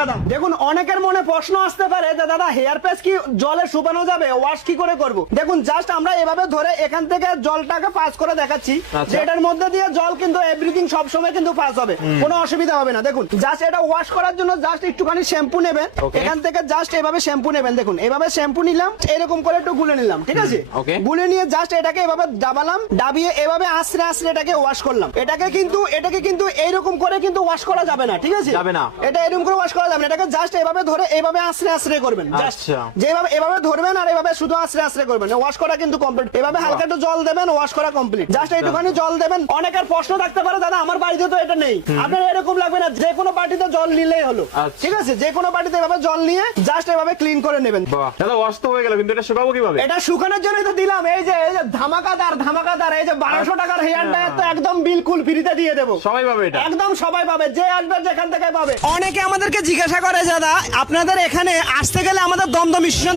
টাকা দাম। দেখুন অনেকের মনে প্রশ্ন আসতে পারে যে দাদা হেয়ার প্যাচ কি জলে শুকানো যাবে? ওয়াশ কি করে করব? দেখুন জাস্ট আমরা এভাবে ধরে এখান থেকে জলটাকে পাস করে দেখাচ্ছি। আচ্ছা। এটার মধ্যে দিয়ে জল কিন্তু এভরিথিং সব সময় কিন্তু পাস হবে। কোনো অসুবিধা হবে না। দেখুন জাস্ট এটা ওয়াশ করার জন্য জাস্ট একটুখানি শ্যাম্পু নেবেন। এখান থেকে জাস্ট এভাবে শ্যাম্পু নেবেন। দেখুন এভাবে শ্যাম্পু নিলাম এরকম করে একটু গুলে নিলাম ঠিক আছে? গুলে নিয়ে জাস্ট এটাকে এভাবে ডাবালাম ডাবিয়ে এভাবে আশ্রে আশ্রে এটাকে ওয়াশ করলাম। এটাকে কিন্তু এটাকে কিন্তু এইরকম করে কিন্তু ওয়াশ করা যাবে না ঠিক আছে? যাবে না। এটা এরকম করে ওয়াশ করা না এটাকে জাস্ট এভাবে ধরে এভাবে আশ্রে আশ্রে করবেন। জাস্ট আচ্ছা। যেভাবে এভাবে ধরবেন আর এভাবে শুধু আশ্রে আশ্রে করবেন। ওয়াশ করা কিন্তু কমপ্লিট এভাবে হালকা একটু জল দেবেন ওয়াশ করা কমপ্লিট জাস্ট এইটুখানি জল দেবেন। অনেকের প্রশ্ন থাকতে পারে দাদা আমার বাড়িতে তো এটা নেই। আপনার এরকম লাগবে না যে কোনো পার্টিতে জল নিলেই হলো। আচ্ছা। ঠিক আছে? যে কোনো পার্টিতে এভাবে জল নিয়ে জাস্ট এভাবে ক্লিন করে নেবেন। দাদা ওয়াশ তো হয়ে গেল কিন্তু এটা শুকাবো কীভাবে? এটা শুকানোর জন্যই তো দিলাম এই যে ধামাকাদার ধামাকাদার এই যে বারোশো টাকার হেয়ার ড্রায়ার তো একদম বিলকুল ফ্রিতে দিয়ে দেবো। সবাই পাবে এটা। একদম সবাই পাবে যে আসবে যেখান থেকে পাবে। অনেকে আমাদেরকে জিজ্ঞাসা করে দাদা আপনাদের এখানে আসতে গেলে আমাদের দমদম স্টেশন